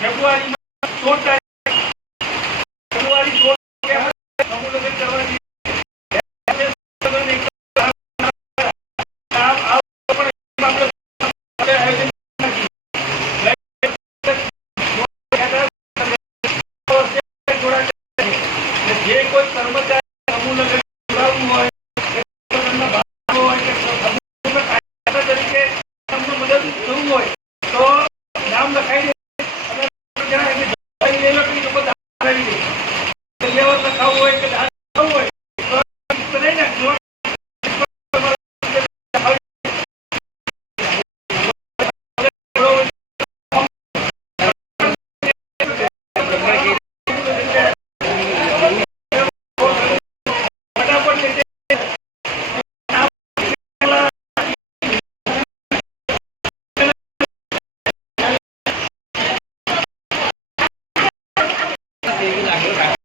ફેબ્રુઆરીમાં 16 તારીખ ફેબ્રુઆરી 16 સમૂહ લગ્ન કરવાની જે કોઈ કર્મચારી